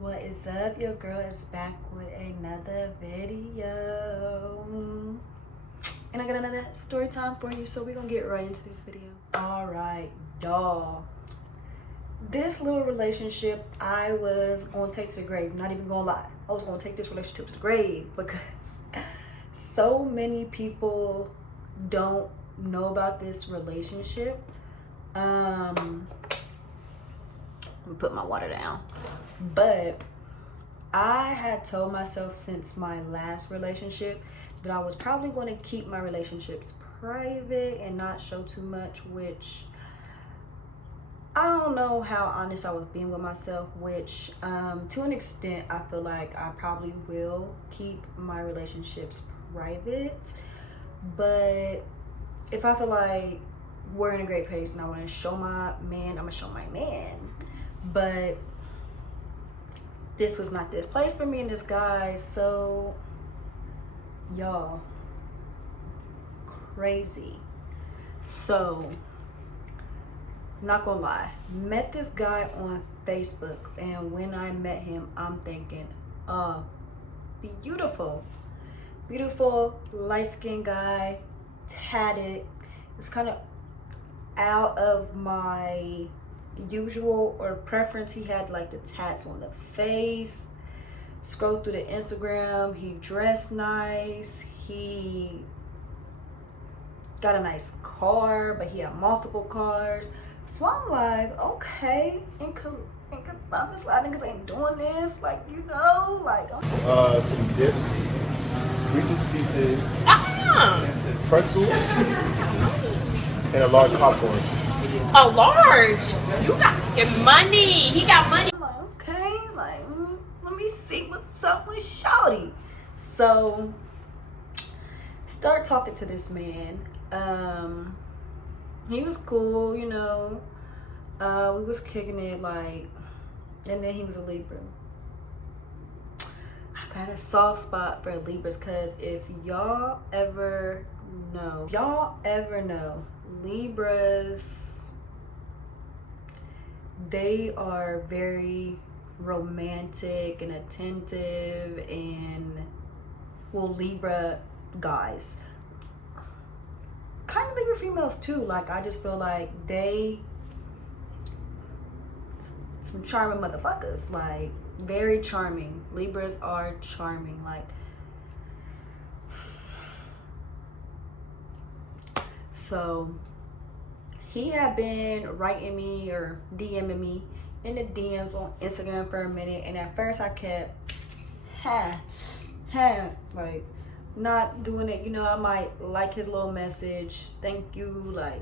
What is up? Your girl is back with another video. And I got another story time for you, so we're gonna get right into this video. Alright, y'all. This little relationship I was gonna take to the grave. Not even gonna lie. I was gonna take this relationship to the grave because so many people don't know about this relationship. I'm gonna put my water down. But I had told myself since my last relationship that I was probably going to keep my relationships private and not show too much, which I don't know how honest I was being with myself, which to an extent I feel like I probably will keep my relationships private. But if I feel like we're in a great pace and I want to show my man, I'm gonna show my man. But this was not this place for me and this guy. So y'all, crazy. So I'm not gonna lie, met this guy on Facebook, and when I met him, I'm thinking, beautiful light-skinned guy, tatted. It's kind of out of my usual or preference. He had like the tats on the face. Scroll through the Instagram, he dressed nice, he got a nice car, but he had multiple cars. So I'm like, okay, and I'm just like, niggas ain't doing this, like, you know, like some dips, Reese's Pieces, pretzels, and a large popcorn. A large? You got your money. He got money. I'm like, okay, like, let me see what's up with shawty. So start talking to this man. He was cool, you know. We was kicking it, like, and then he was a Libra. I got a soft spot for Libras because if y'all ever know, Libras, they are very romantic and attentive, and well, Libra guys, kind of Libra females too. Like, I just feel like they some charming motherfuckers, like very charming. Libras are charming. Like, so he had been writing me or DMing me in the DMs on Instagram for a minute, and at first I kept like not doing it. You know, I might like his little message, thank you, like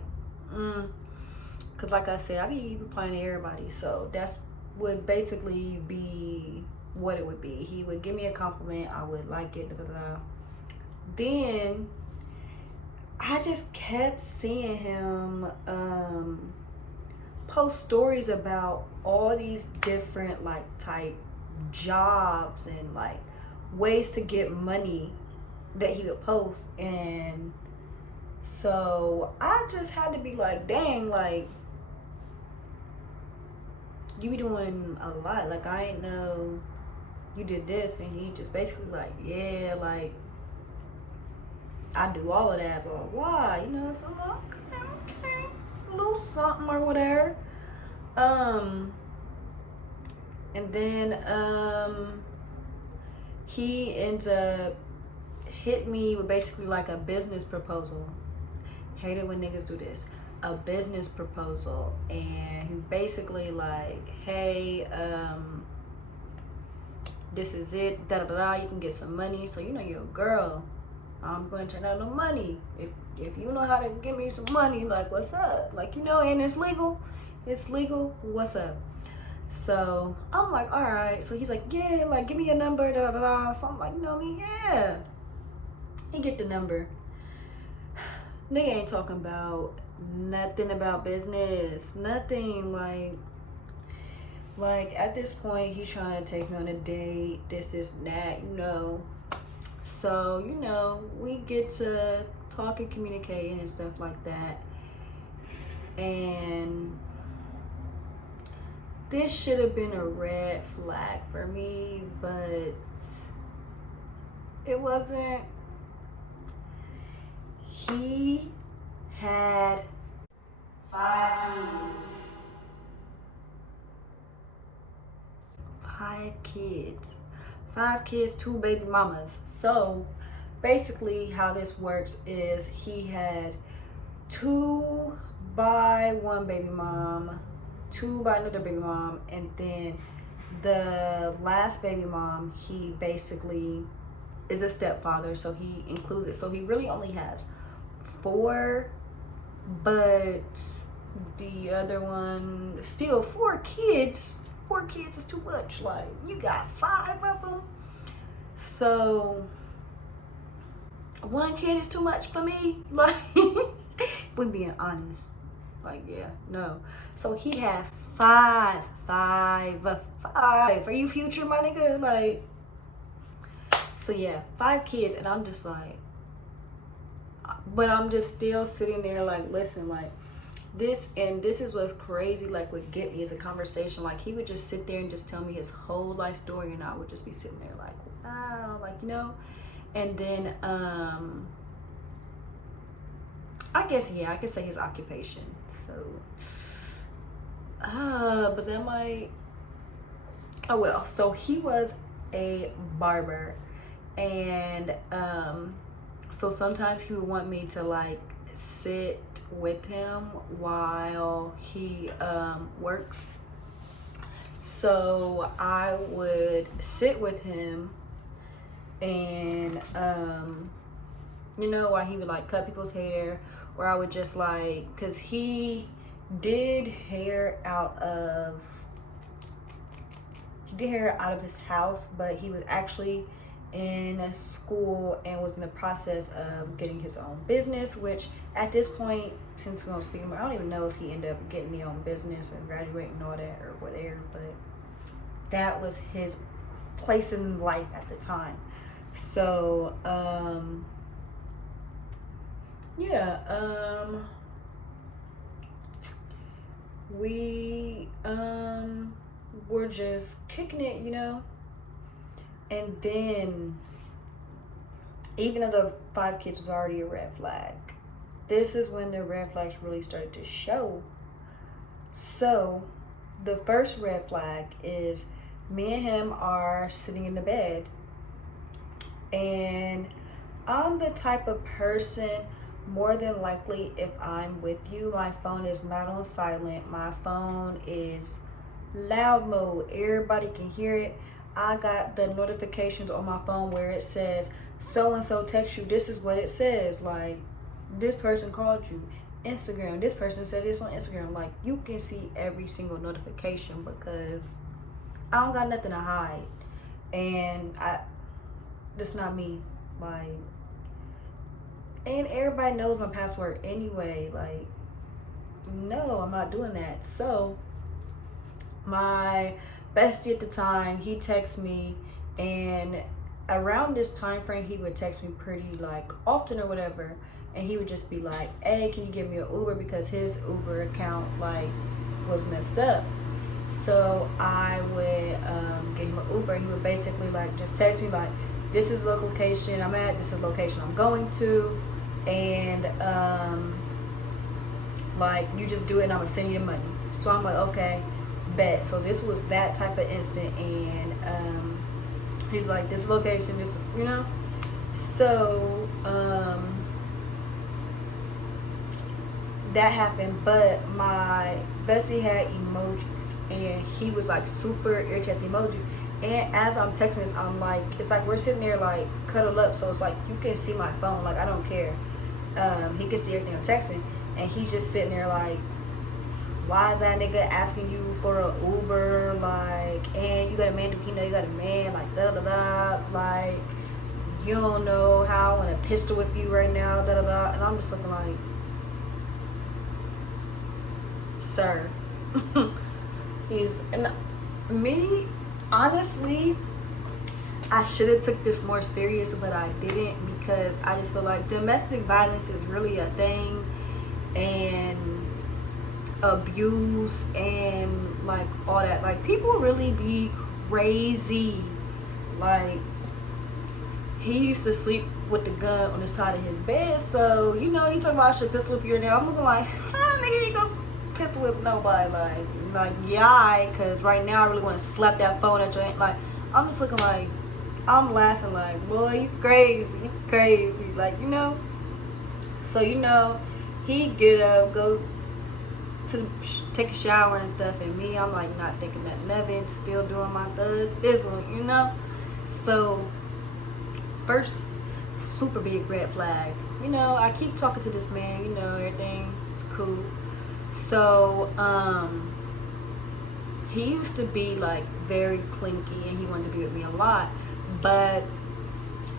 because like I said, I be replying to everybody, so that's would basically be what it would be. He would give me a compliment, I would like it, then I just kept seeing him post stories about all these different like type jobs and like ways to get money that he would post. And so I just had to be like, dang, like, you be doing a lot. Like, I ain't know you did this. And he just basically like, yeah, like, I do all of that, blah, blah, you know. So I'm like, okay, a little something or whatever. And then he ends up hit me with basically like a business proposal. Hate it when niggas do this. A business proposal. And he basically like, hey, this is it, da da da, you can get some money. So you know you're a girl, I'm going to turn out no money. If you know how to give me some money, like, what's up? Like, you know, and it's legal, what's up? So I'm like, all right. So he's like, yeah, like, give me your number, da da da. So I'm like, you know me, yeah. He get the number. Nigga ain't talking about nothing about business, nothing. Like at this point, he's trying to take me on a date, this and that, you know. So, you know, we get to talk and communicating and stuff like that. And this should have been a red flag for me, but it wasn't. He had 5 kids. 5 kids. 5 kids, 2 baby mamas. So basically how this works is he had 2 by one baby mom, 2 by another baby mom, and then the last baby mom, he basically is a stepfather, so he includes it. So he really only has 4, but the other one, still 4 kids. 4 kids is too much. Like, you got 5 of them. So 1 kid is too much for me. Like, we're being honest. Like, yeah, no. So he had 5. Are you future, my nigga? Like, so yeah, 5 kids, and I'm just like, but I'm just still sitting there like, listen, like, this is what's crazy, like, would get me as a conversation. Like, he would just sit there and just tell me his whole life story, and I would just be sitting there like, wow, like, you know. And then I guess, yeah, I could say his occupation. So but then oh well, so he was a barber, and so sometimes he would want me to like sit with him while he works. So I would sit with him, and you know, while he would like cut people's hair, or I would just like, cause he did hair out of his house, but he was actually in school and was in the process of getting his own business, which at this point, since we're speaking about, I don't even know if he ended up getting his own business and graduating and all that or whatever, but that was his place in life at the time. So we were just kicking it, you know. And then, even though the 5 kids was already a red flag, this is when the red flags really started to show. So the first red flag is me and him are sitting in the bed, and I'm the type of person, more than likely, if I'm with you, my phone is not on silent. My phone is loud mode. Everybody can hear it. I got the notifications on my phone where it says, so-and-so text you. This is what it says. Like, this person called you. Instagram, this person said this on Instagram. Like, you can see every single notification because I don't got nothing to hide. And that's not me. Like, and everybody knows my password anyway. Like, no, I'm not doing that. So my bestie at the time, he texts me, and around this time frame he would text me pretty like often or whatever, and he would just be like, hey, can you give me an Uber, because his Uber account like was messed up. So I would give him an Uber. He would basically like just text me like, this is the location I'm at, this is the location I'm going to, and like, you just do it and I'm gonna send you the money. So I'm like, okay, bet. So this was that type of instant, and he's like, this location, this, you know. So that happened, but my bestie had emojis, and he was like super irritated at the emojis. And as I'm texting this, I'm like, it's like we're sitting there like cuddled up, so it's like you can see my phone, like I don't care. He can see everything I'm texting, and he's just sitting there like, why is that nigga asking you for an Uber? Like, and you got a man, do he know you got a man? Like, da da da. Like, you don't know how I want to pistol whip you right now, da da da. And I'm just looking like, sir. And me, honestly, I should have took this more serious, but I didn't, because I just feel like domestic violence is really a thing, and abuse and like all that. Like people really be crazy. Like he used to sleep with the gun on the side of his bed, so you know he talking about I should pistol whip you in there. I'm looking like, nigga, you go pistol whip nobody. Like yeah, cause right now I really want to slap that phone at your like. I'm just looking like, I'm laughing like, boy, you crazy, like, you know. So you know, he get up, go to take a shower and stuff, and me, I'm like not thinking nothing of it, still doing my thistle, you know. So first super big red flag, you know, I keep talking to this man, you know, everything is cool. So he used to be like very clinky and he wanted to be with me a lot, but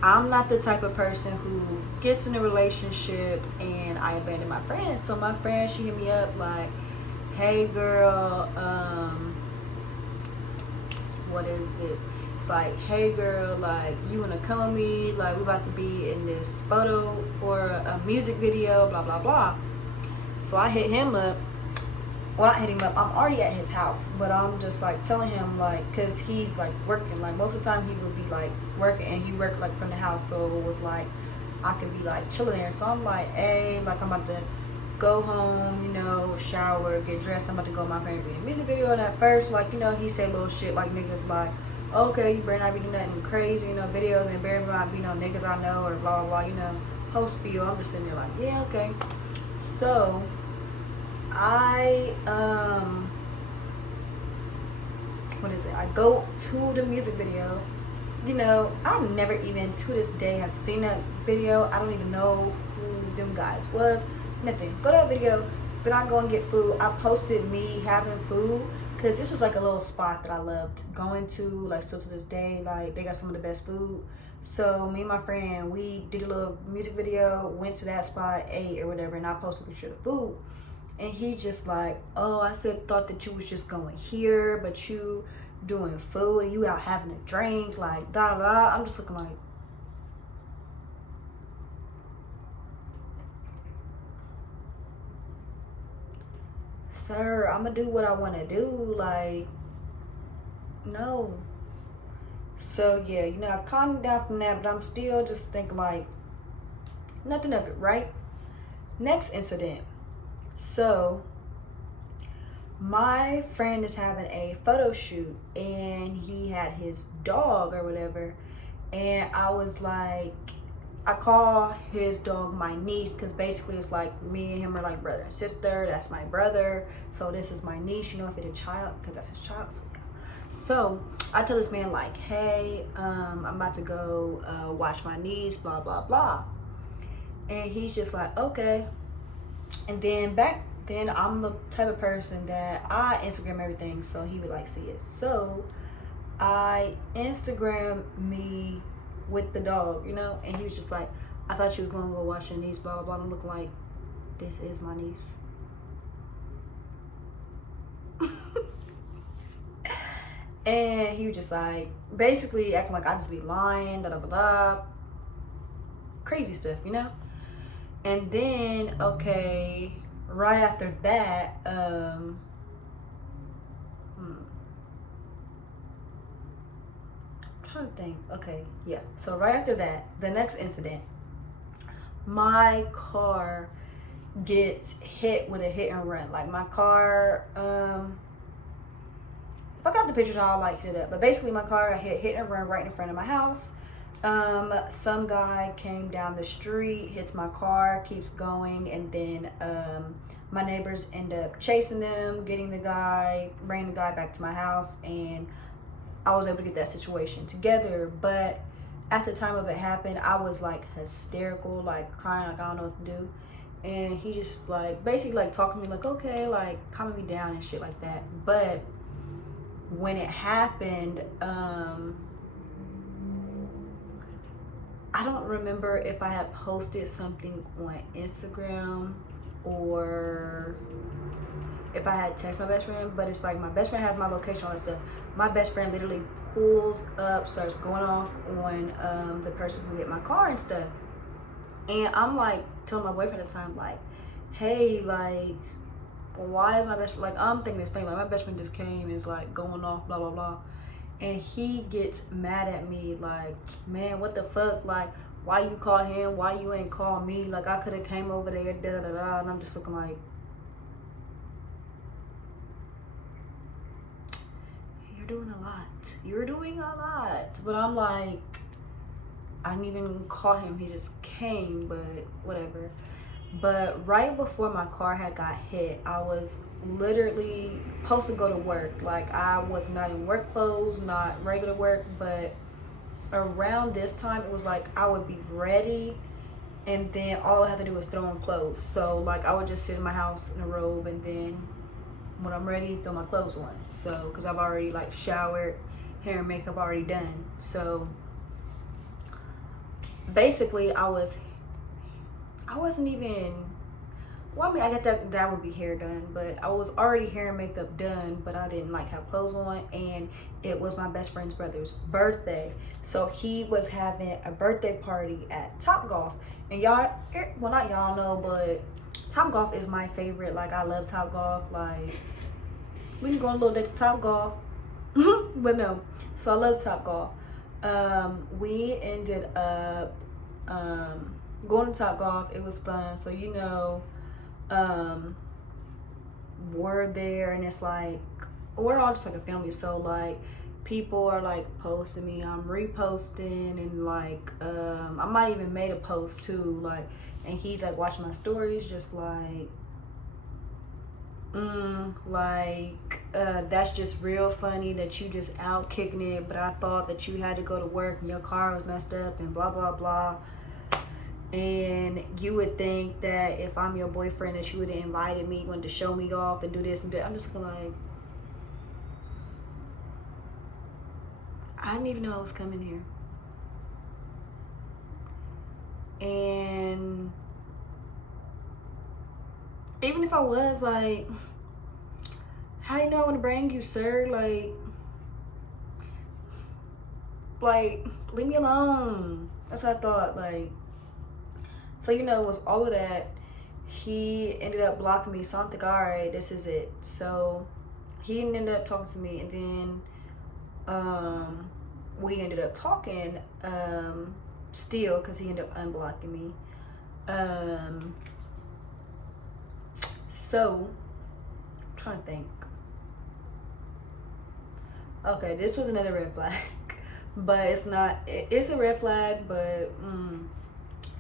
I'm not the type of person who gets in a relationship and I abandon my friends. So my friend, she hit me up like, hey girl, what is it? It's like, hey girl, like, you wanna come with me? Like, we about to be in this photo or a music video, blah, blah, blah. So I hit him up. Well, not hit him up, I'm already at his house, but I'm just like telling him like, cause he's like working, like most of the time he would be like working, and he worked like from the house, so it was like I could be like chilling there. So I'm like, hey, like I'm about to go home, you know, shower, get dressed, I'm about to go with my friend be in a music video. And at first, like, you know, he said little shit like niggas like, okay, you better not be doing nothing crazy, you know, videos, and better not be no niggas I know or blah blah blah, you know, whole spiel. I'm just sitting there like, yeah, okay. So I what is it? I go to the music video. You know, I never even to this day have seen that video. I don't even know who them guys was. Nothing. Go to that video. Then I go and get food. I posted me having food because this was like a little spot that I loved going to, like still to this day. Like they got some of the best food. So me and my friend, we did a little music video, went to that spot, ate or whatever, and I posted a picture of the food. And he just like, oh, I thought that you was just going here, but you doing food and you out having a drink, like da da. I'm just looking like, sir, I'm gonna do what I want to do, like, no. So yeah, you know, I calmed down from that, but I'm still just thinking like, nothing of it, right? Next incident. So my friend is having a photo shoot and he had his dog or whatever, and I was like, I call his dog my niece because basically it's like me and him are like brother and sister. That's my brother, so this is my niece, you know, if it's a child, because that's his child. So yeah. So I tell this man like, hey, I'm about to go watch my niece, blah blah blah, and he's just like, okay. And then back then, I'm the type of person that I Instagram everything, so he would like see it. So I Instagram me with the dog, you know, and he was just like, I thought you was going to go watch your niece, blah blah blah. I'm looking like, this is my niece. And he was just like, basically acting like I just be lying, da da da da, crazy stuff, you know. And then, okay, right after that, I'm trying to think. Okay, yeah. So right after that, the next incident, my car gets hit with a hit and run. Like my car, if I got the pictures, I'll like hit it up. But basically, my car got hit and run right in front of my house. Some guy came down the street, hits my car, keeps going, and then my neighbors end up chasing them, getting the guy, bringing the guy back to my house, and I was able to get that situation together. But at the time of it happened, I was like hysterical, like crying, like I don't know what to do. And he just like basically like talking to me like, okay, like calming me down and shit like that. But when it happened, I don't remember if I had posted something on Instagram or if I had texted my best friend, but it's like my best friend has my location, all that stuff. My best friend literally pulls up, starts going off on the person who hit my car and stuff. And I'm like telling my boyfriend at the time, like, hey, like, why is my best friend, like, I'm thinking it's funny, like, my best friend just came and is like going off, blah, blah, blah. And he gets mad at me, like, man, what the fuck? Like, why you call him? Why you ain't call me? Like, I could have came over there, da, da, da. And I'm just looking like, you're doing a lot. You're doing a lot. But I'm like, I didn't even call him. He just came, but whatever. But right before my car had got hit, I was literally supposed to go to work. Like, I was not in work clothes, not regular work, but around this time it was like I would be ready, and then all I had to do was throw on clothes. So like I would just sit in my house in a robe, and then when I'm ready, throw my clothes on. So because I've already like showered, hair and makeup already done. So basically I wasn't even, well, I mean, I get that would be hair done, but I was already hair and makeup done, but I didn't like have clothes on, and it was my best friend's brother's birthday. So he was having a birthday party at Topgolf, and y'all, well, not y'all know, but Topgolf is my favorite. Like, I love Topgolf. Like, we can go on a little date to Topgolf, but no. So I love Topgolf. We ended up going to Topgolf. It was fun. So, you know, we're there, and it's like we're all just like a family. So like people are like posting me, I'm reposting, and like I might even made a post too, like, and he's like watching my stories, just like that's just real funny that you just out kicking it, but I thought that you had to go to work and your car was messed up and blah blah blah. And you would think that if I'm your boyfriend that you would have invited me, wanted to show me off and do this and that. I'm just like, I didn't even know I was coming here. And even if I was, like, how do you know I want to bring you, sir? Like, leave me alone. That's what I thought. Like, so, you know, it was all of that. He ended up blocking me. So I'm like, all right, this is it. So he didn't end up talking to me. And then we ended up talking still, because he ended up unblocking me. So I'm trying to think. Okay, this was another red flag. But it's not, it's a red flag, but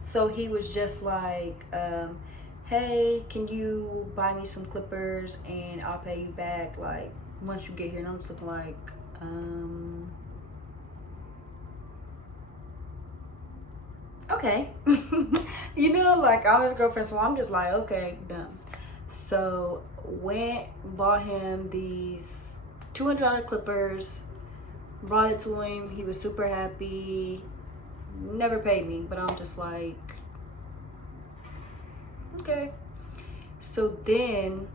so he was just like, hey, can you buy me some clippers and I'll pay you back, like, once you get here. And I'm just looking like, okay. You know, like, I'm his girlfriend, so I'm just like, okay, done. So went, bought him these $200 clippers, brought it to him. He was super happy. Never paid me, but I'm just like, okay. So then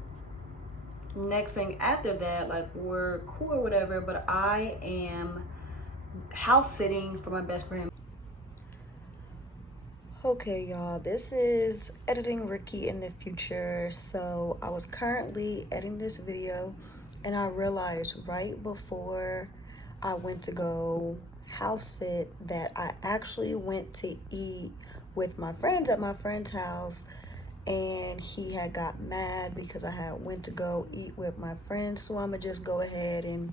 next thing after that, like, we're cool or whatever, but I am house sitting for my best friend. Okay, y'all, this is editing Ricki in the future. So I was currently editing this video, and I realized right before I went to go house sit that I actually went to eat with my friends at my friend's house, and he had got mad because I had went to go eat with my friends. So I'm gonna just go ahead and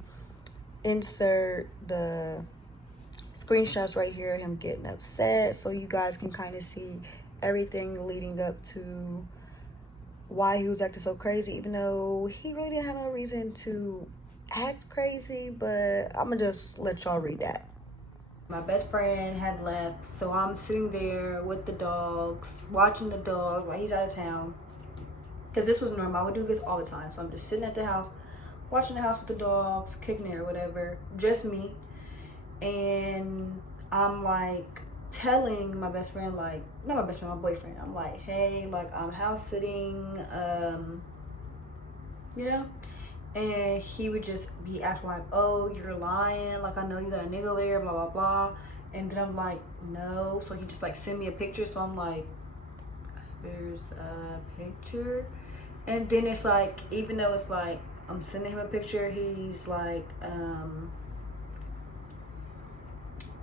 insert the screenshots right here, him getting upset, so you guys can kind of see everything leading up to why he was acting so crazy, even though he really didn't have no reason to act crazy. But I'm gonna just let y'all read that. My best friend had left, so I'm sitting there with the dogs, watching the dog while he's out of town, because this was normal. I would do this all the time. So I'm just sitting at the house, watching the house with the dogs, kicking it or whatever, just me. And I'm like telling my best friend, like, not my best friend, my boyfriend, I'm like, hey, like, I'm house sitting, you know. And he would just be acting like, oh, you're lying, like, I know you got a nigga over there, blah blah blah. And then I'm like, no. So he just like sent me a picture. So I'm like, there's a picture. And then it's like, even though it's like I'm sending him a picture, he's like,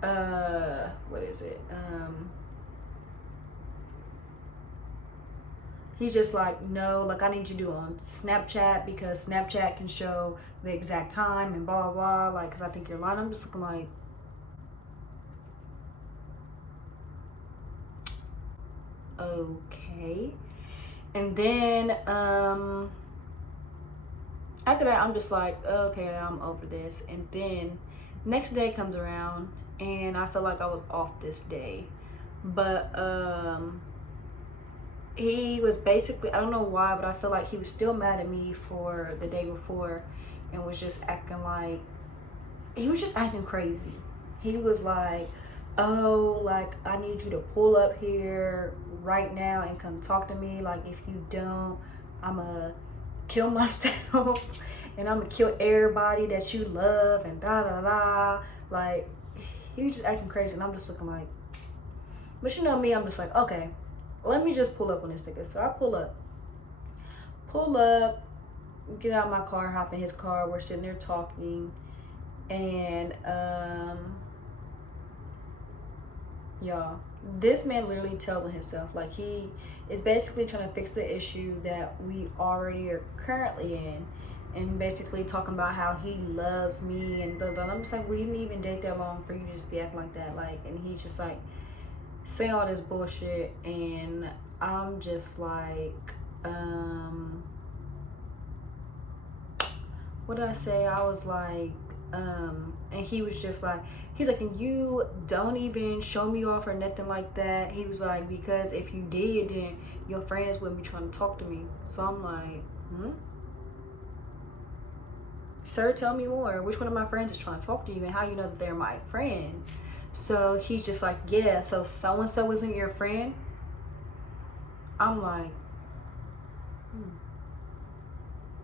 what is it? He's just like, no, like I need you to do it on Snapchat because Snapchat can show the exact time and blah, blah, blah. Like, cause I think you're lying. I'm just looking like, okay. And then, after that, I'm just like, okay, I'm over this. And then next day comes around and I feel like I was off this day. But, he was basically, I don't know why, but I feel like he was still mad at me for the day before and was just acting like, he was just acting crazy. He was like, oh, like, I need you to pull up here right now and come talk to me. Like, if you don't, I'ma kill myself and I'ma kill everybody that you love and da da da. Like, he was just acting crazy and I'm just looking like, but you know me, I'm just like, okay, let me just pull up on this nigga. So I pull up, get out my car, hop in his car. We're sitting there talking, and y'all, this man literally tells on himself. Like, he is basically trying to fix the issue that we already are currently in, and basically talking about how he loves me and blah, blah, blah. I'm just like, we didn't even date that long for you to just be acting like that. Like, and he's just like saying all this bullshit, and I'm just like, what did I say? I was like, and he was just like, he's like, and you don't even show me off or nothing like that. He was like, because if you did, then your friends wouldn't be trying to talk to me. So I'm like, sir, tell me more. Which one of my friends is trying to talk to you and how you know that they're my friend? So he's just like, yeah, so so-and-so isn't your friend? I'm like,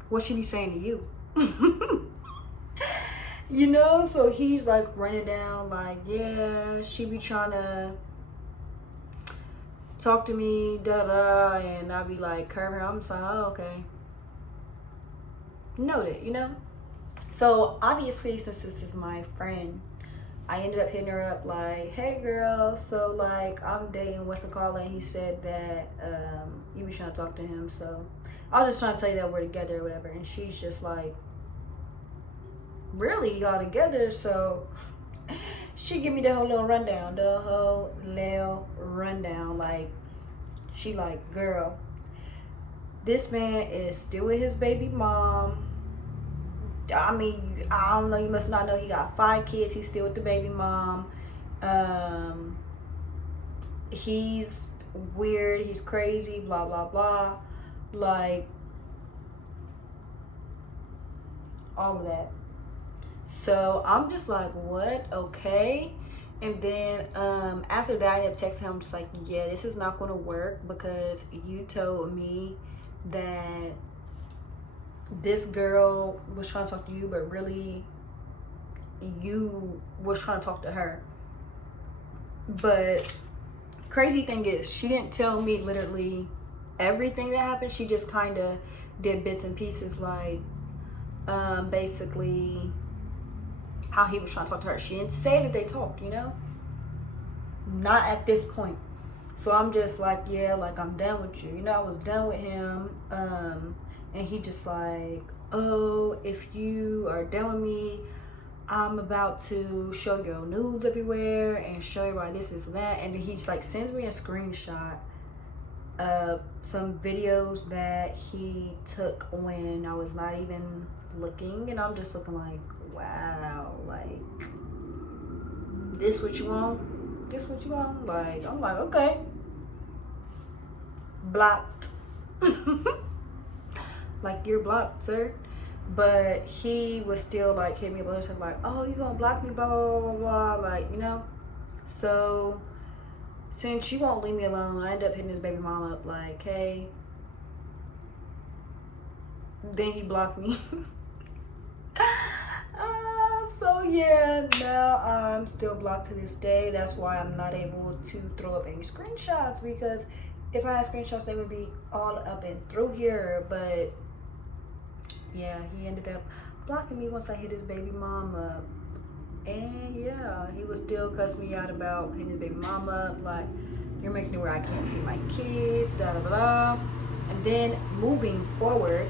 what she be saying to you? You know, so he's like running down like, yeah, she be trying to talk to me, da da, and I be like, curve her. I'm just like, oh, okay. Noted, you know? So obviously, since this is my friend, I ended up hitting her up like, hey girl, so like I'm dating whatchamacallit, and he said that you be trying to talk to him, so I was just trying to tell you that we're together or whatever. And she's just like, really, y'all together? So she give me the whole little rundown, like, she like, girl, this man is still with his baby mom. I mean, I don't know, you must not know he got 5 kids. He's still with the baby mom. He's weird, he's crazy, blah blah blah, like all of that. So I'm just like, what? Okay. And then after that, I ended up texting him just like, yeah, this is not going to work because you told me that this girl was trying to talk to you, but really you was trying to talk to her. But crazy thing is, she didn't tell me literally everything that happened. She just kind of did bits and pieces, like basically how he was trying to talk to her. She didn't say that they talked, you know, not at this point. So I'm just like, yeah, like, I'm done with you, you know. I was done with him. And he just like, oh, if you are done with me, I'm about to show your nudes everywhere and show you why this is that. And then he's like, sends me a screenshot of some videos that he took when I was not even looking. And I'm just looking like, wow, like, this what you want? This what you want? Like, I'm like, okay. Blocked. Like, you're blocked, sir. But he was still like, hit me up and stuff like, oh, you gonna block me, blah blah blah blah, like, you know. So since you won't leave me alone, I ended up hitting his baby mom up like, hey. Then he blocked me. So yeah, now I'm still blocked to this day. That's why I'm not able to throw up any screenshots, because if I had screenshots, they would be all up and through here. But yeah, he ended up blocking me once I hit his baby mama. And yeah, he would still cuss me out about hitting his baby mama up, like, you're making it where I can't see my kids, da da da. And then moving forward,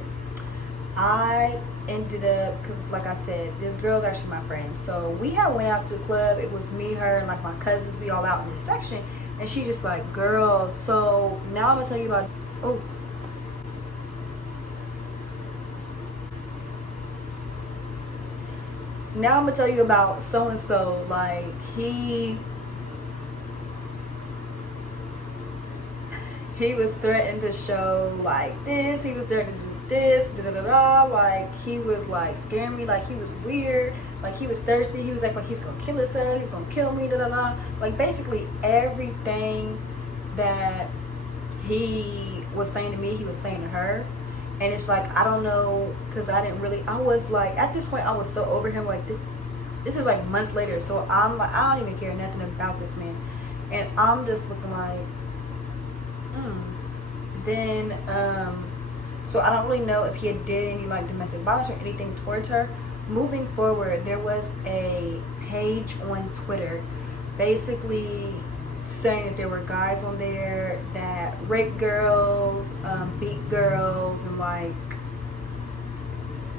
I ended up, because like I said, this girl's actually my friend. So we had went out to the club. It was me, her, and like my cousins. We all out in this section. And she just like, girl, so now I'm going to tell you about, oh. Now I'm going to tell you about so-and-so. Like, he was threatened to show like this. He was threatened to do this, da da da da. Like, he was like scaring me. Like, he was weird. Like, he was thirsty. He was like he's gonna kill himself. He's gonna kill me, da da da. Like, basically everything that he was saying to me, he was saying to her. And it's like, I don't know, because I was like, at this point I was so over him. Like, this is like months later. So I'm like, I don't even care nothing about this man. And I'm just looking like, Then, so I don't really know if he had did any like domestic violence or anything towards her. Moving forward, there was a page on Twitter basically saying that there were guys on there that rape girls, beat girls, and like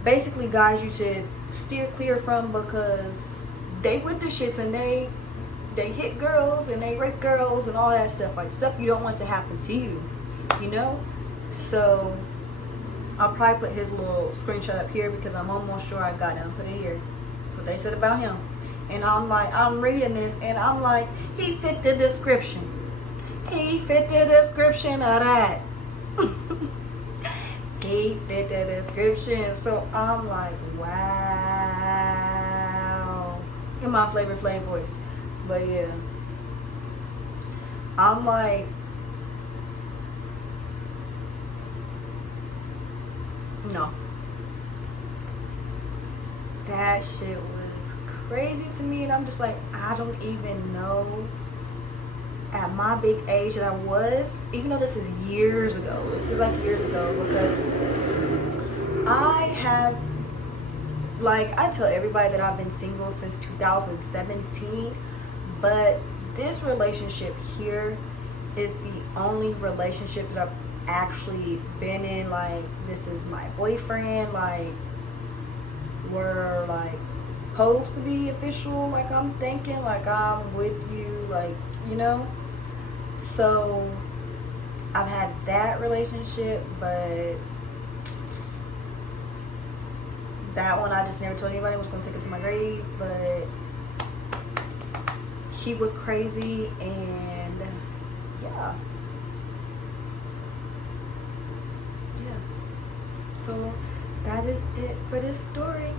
basically guys you should steer clear from, because they with the shits and they hit girls and they rape girls and all that stuff, like stuff you don't want to happen to you, you know? So I'll probably put his little screenshot up here because I'm almost sure I got him. Put it here. That's what they said about him. And I'm like, I'm reading this and I'm like, he fit the description. He fit the description of that. He fit the description. So I'm like, wow. In my Flavor Flav voice. But yeah. I'm like, no. That shit was crazy to me, and I'm just like, I don't even know at my big age that I was, even though this is years ago. This is like years ago, because I have, like, I tell everybody that I've been single since 2017, but this relationship here is the only relationship that I've actually been in. Like, this is my boyfriend. Like, we're like supposed to be official. Like, I'm thinking like I'm with you, like, you know. So I've had that relationship, but that one I just never told anybody. I was gonna take it to my grave. But he was crazy, and yeah. So that is it for this story.